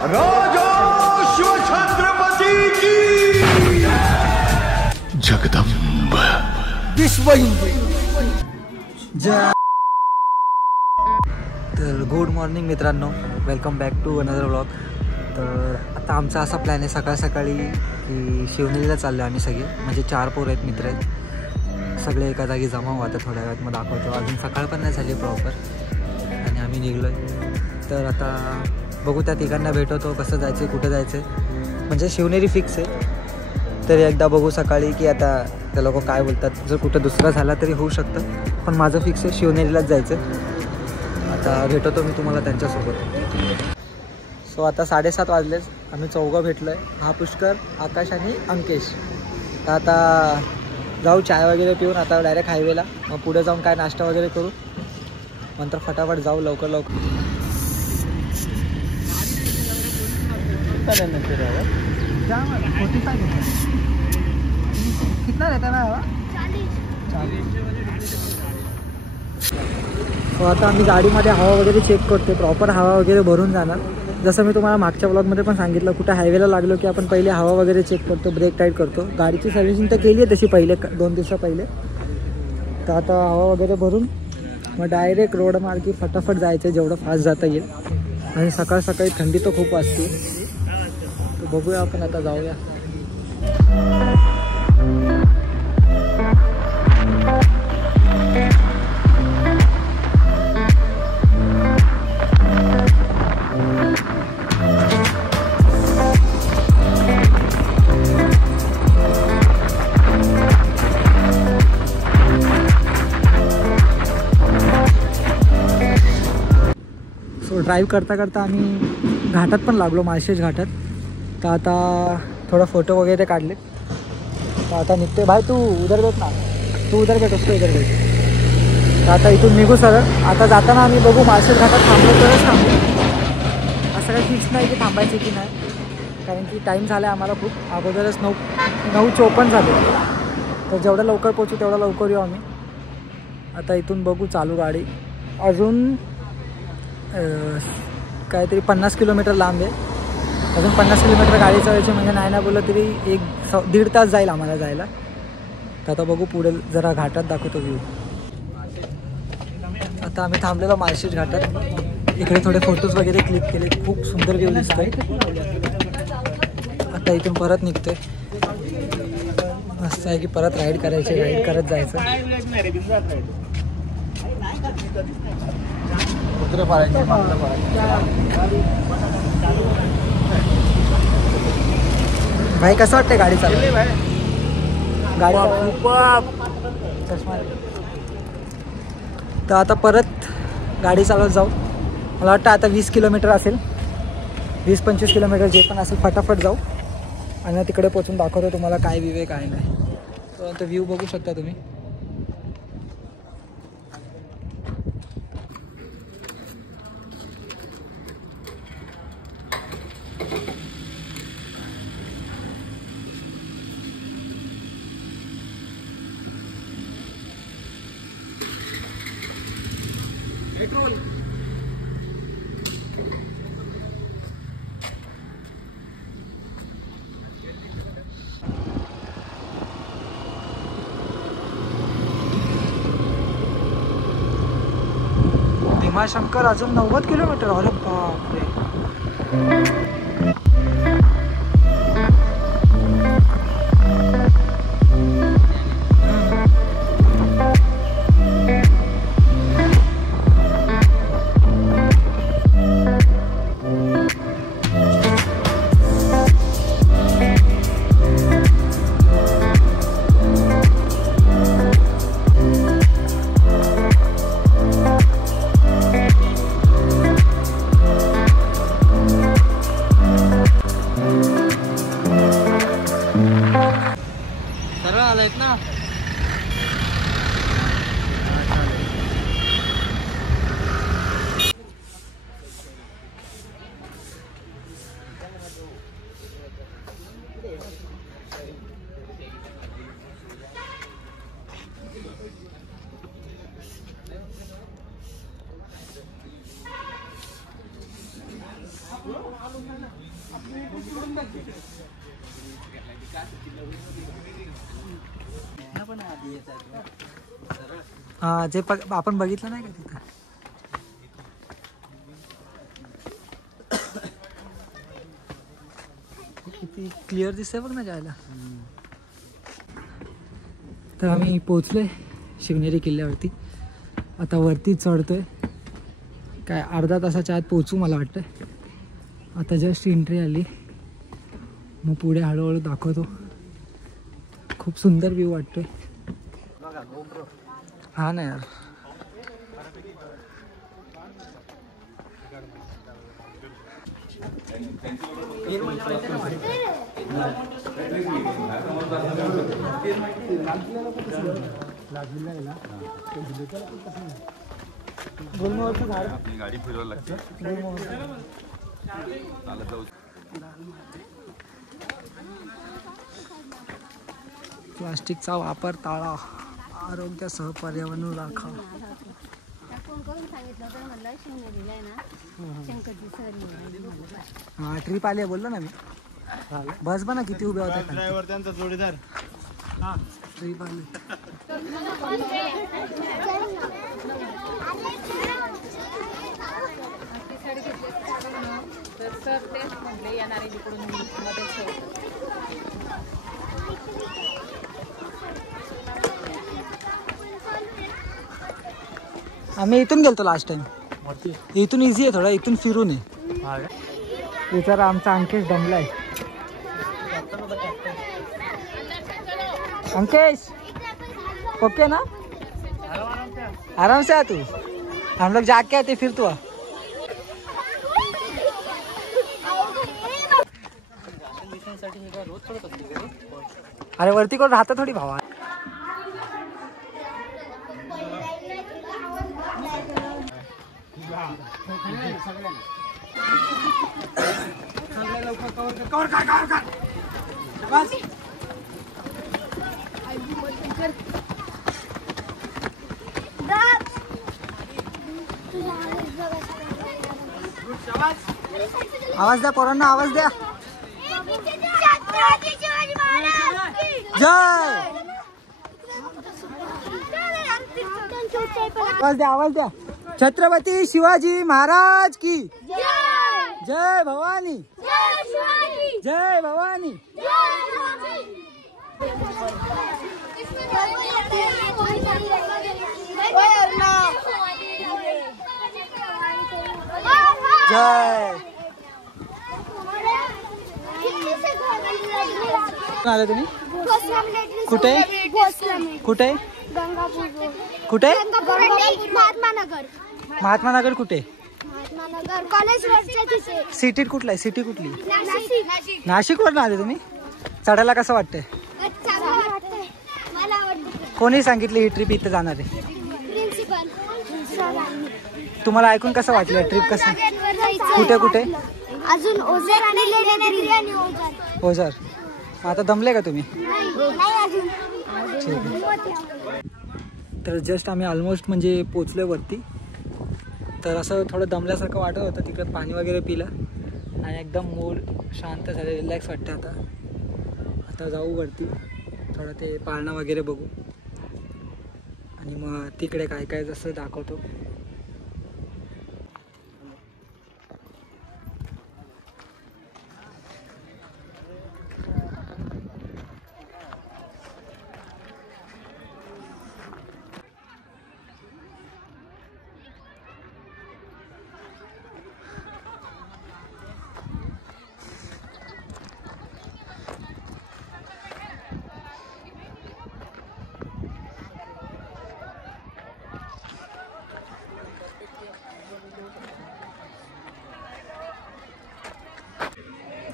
राजा शिवछत्रपती की जगदंब विश्व जय। तर गुड मॉर्निंग मित्रांनो, welcome back to another vlog. तर आता आमचा असा प्लॅन आहे सकाळ सकाळी की शिवनेरीला चाललो आम्ही सगळे, म्हणजे 4 पोर आहेत, मित्र आहेत सगळे एका जागी जमा होऊ। आता थोड्या वेळात मग दाखवतो, अजून सकाळ पण नाही झाली प्रॉपर आणि आम्ही निघलो आहे। तर आता बघू त्या ठिकाणला भेटवतो, कसं जायचं कुठं जायचं, म्हणजे शिवनेरी फिक्स आहे। तरी एकदा बघू सकाळी की आता ते लोक काय बोलतात, जर कुठं दुसरा झाला तरी होऊ शकतं, पण माझं फिक्स आहे शिवनेरीलाच जायचं। आता भेटवतो मी तुम्हाला त्यांच्यासोबत। सो आता 7:30 वाजलेच, आम्ही चौघं भेटलो आहे, हा पुष्कर, आकाश आणि अंकेश। तर आता जाऊ चाय वगैरे पिऊन आता डायरेक्ट हायवेला, मग पुढे जाऊन काय नाश्ता वगैरे करू, नंतर फटाफट जाऊ लवकर लवकर। कितना रहता है? 40। सो आता आम्ही गाडीमध्ये हवा वगैरे चेक करतो, प्रॉपर हवा वगैरे भरून जाणार। जसं मी तुम्हाला मागच्या ब्लॉगमध्ये पण सांगितलं, कुठे हायवेला लागलो की आपण पहिले हवा वगैरे चेक करतो, ब्रेक टाईट करतो। गाडीची सर्व्हिसिंग तर केली आहे तशी पहिले 2 दिवसा पहिले। तर आता हवा वगैरे भरून मग डायरेक्ट रोड मार्गी फटाफट जायचं जेवढं फास्ट जाता येईल। आणि सकाळ सकाळी थंडी तर खूप असते, तर बघूया आपण आता जाऊया। ड्राईव्ह करता करता आम्ही घाटात पण लागलो, माळशेज घाटात। तर आता थोडा फोटो वगैरे काढले, तर आता निघते। भाई तू उधर भेट ना, तू उधर भेट, उसको इधर भेट। तर आता इथून निघू सरळ। आता जाताना आम्ही बघू माळशेज घाटात थांबलो तरच थांबलो, असं काही फिक्स नाही की थांबायचं की नाही, कारण की टाईम झाला आहे आम्हाला खूप, अगोदरच 9:54 झाले। तर जेवढं लवकर पोचू तेवढं लवकर येऊ आम्ही। आता इथून बघू चालू गाडी, अजून काहीतरी 50 किलोमीटर लांब आहे, अजून 50 किलोमीटर गाडी चालायची, म्हणजे नाही ना बोललं तरी 1-1.5 तास जाईल आम्हाला जायला। तर आता बघू पुढे जरा घाटात दाखवतो व्ह्यू। आता आम्ही थांबलेलो माळशेज घाटात, इकडे थोडे फोटोज वगैरे क्लिक केले, खूप सुंदर व्ह्यू दिसतोय। आता इथून परत निघतोय, मस्त आहे की परत राईड करायची, राईड करत जायचं। भाई कसं वाटतंय गाडी चालवली? गाडी तर आता परत गाडी चालवत जाऊ, मला वाटतं आता 20 किलोमीटर असेल, 20-25 किलोमीटर जे पण असेल, फटाफट जाऊ आणि तिकडे पोचून दाखवतो तुम्हाला काय व्ह्यू आहे काय नाही। तर व्ह्यू बघू शकता तुम्ही। पेट्रोल भीमाशंकर अजून 90 किलोमीटर, अरे बापरे। हा जे आपण बघितलं नाही का तिथं. किती क्लिअर दिसतंय बघ ना जायला. तर आम्ही पोचलोय शिवनेरी किल्ल्यावरती. आता वरती चढतोय. काय अर्धा तासाच्या आत पोचू मला वाटतं. आता जस्ट एंट्री आली. मग पुढे हळूहळू दाखवतो. खूप सुंदर व्ह्यू वाटतोय. हा ना यार. गाडी फिरवायला लागते. प्लास्टिकचा वापर टाळा. आरोग्यासह पर्यावरण राखा. हा ट्रिप आली बोललो ना मी. बस बना किती उभ्या होत्या. ड्रायव्हर त्यांचा जोडीदार. ट्रिप आली. आम्ही इथून गेलतो लास्ट टाइम. इथून इझी आहे थोडा. इथून फिरून आहे. विचारा आमचा अंकेश दमलाय. अंकेश ओके ना. आराम से आ तू. हम लोग जाके आते फिर तू. अरे वरती कोण राहतं थोडी भावा. आवाज द्या पोरांना. आवाज द्या. जय. आवाज द्या. आवाज द्या. छत्रपती शिवाजी महाराज की जय. भवानी जय. भवानी. जय. आले तुम्ही कुठे कुठे कुठे. महात्मा नगर कुठे. सिटी कुठला आहे. सिटी कुठली. नाशिक वर आले तुम्ही. चढायला कसं वाटतंय. कोणी सांगितलं ही ट्रिप इथं जाणार आहे. तुम्हाला ऐकून कसं वाटलं ट्रिप. कसं कुठे कुठे. अजून ओझर आणि लेण्याद्री. ओझर. आता दमले का तुम्ही. ठीक आहे. तर जस्ट आम्ही ऑलमोस्ट म्हणजे पोचलोय वरती. तर असं थोडं दमल्यासारखं वाटत होतं. तिकडे पाणी वगैरे पिलं आणि एकदम मूड शांत झालं. रिलॅक्स वाटतं आता. आता जाऊ वरती. थोडं ते पाळणं वगैरे बघू आणि मग तिकडे काय काय जसं दाखवतो.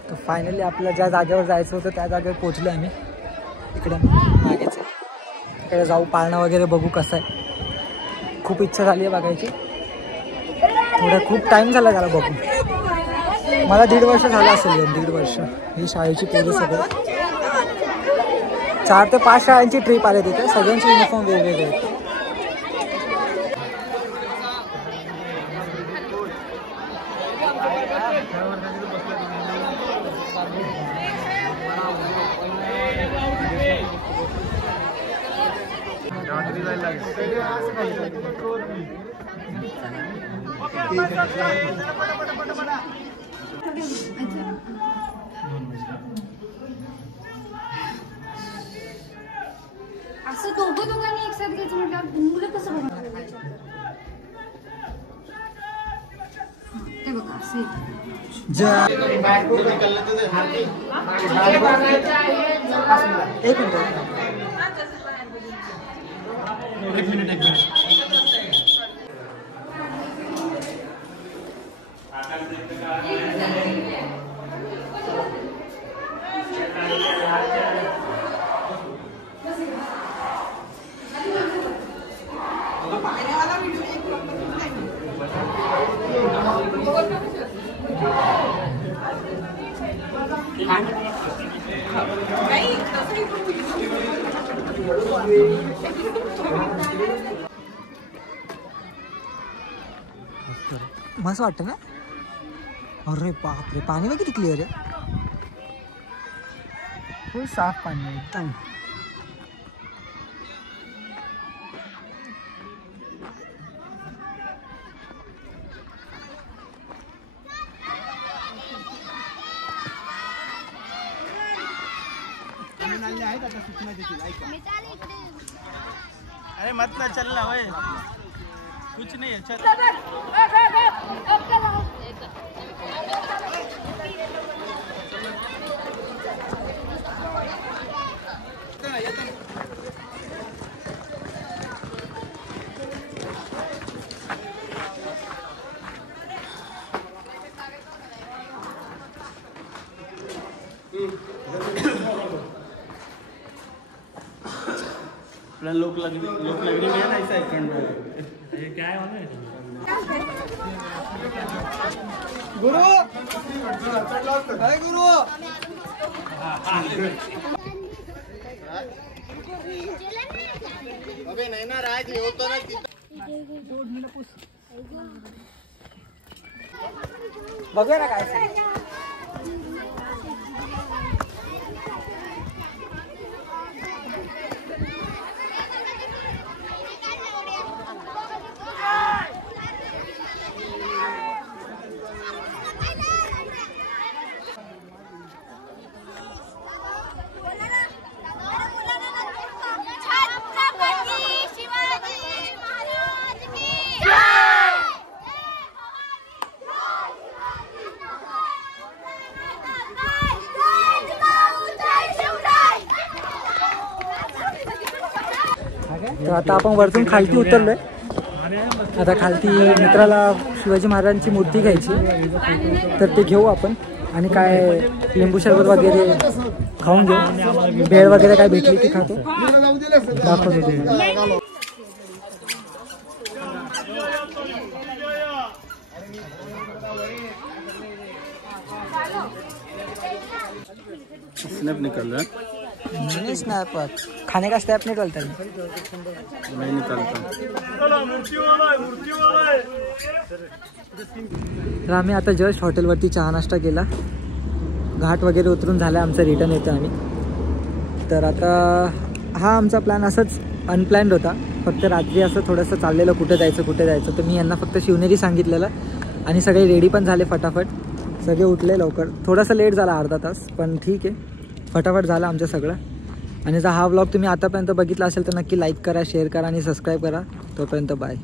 तर फायनली आपल्या ज्या जागेवर जायचं होतं त्या जागेवर पोचलो आम्ही. इकडे मागेच इकडे जाऊ. पाळणं वगैरे बघू कसं आहे. खूप इच्छा झाली आहे बघायची. थोडं खूप टाईम झाला त्याला बघून. मला 1.5 वर्ष झालं असेल. 1.5 वर्ष. ही शाळेची पोरं सगळं 4 ते 5 शाळांची ट्रिप आली तिथे. सगळ्यांचे युनिफॉर्म वेगवेगळे आहेत. असं दोघांनी एकसाथ घ्यायचं म्हटल्यावर मुलं कसं बघणार ते बघा असं एक मिनिट मस्त वाटतं ना. अरे बापरे, पाणी बघ किती क्लिअर आहे. फुल साफ पाणी आहे एकदम. अरे मत ना चलना भाई, कुछ नहीं है चल. लोक लगनी में ना ऐसा एक ये क्या है वाला गुरु हाय गुरु अबे नहीं ना राज नहीं होता ना बघूया ना काय. तर आता आपण वरतून खालती उतरलोय. आता खालती मित्राला शिवाजी महाराजांची मूर्ती घ्यायची, तर ते घेऊ आपण. आणि काय लिंबू सरबत वगैरे खाऊन घेऊ. भेळ वगैरे काय भेटली ती खातो, दाखवतो. स्नैप निकल रहा नहीं स्नैप, खाने का स्नैप नहीं डलता है. नहीं निकलता. तर आम्ही आता जस्ट हॉटेलवरती चहा नाश्ता केला, घाट वगैरे उतरून झाला, आमचं रिटर्न येतो आम्ही. तर आता हा आमचा प्लॅन असंच अनप्लॅन्ड होता. फक्त रात्री असं थोडंसं चाललेलं कुठे जायचं. तर मी यांना फक्त शिवनेरी सांगितलेलं आणि सगळे रेडी पण झाले फटाफट. सगळे उठले लवकर. थोडासा लेट झाला, अर्धा तास, पण ठीक आहे, फटाफट झालं आमचं सगळं. आणि जर हा व्लॉग तुम्ही आतापर्यंत बघितला असेल तर नक्की लाईक करा, शेअर करा आणि सबस्क्राईब करा. तोपर्यंत बाय.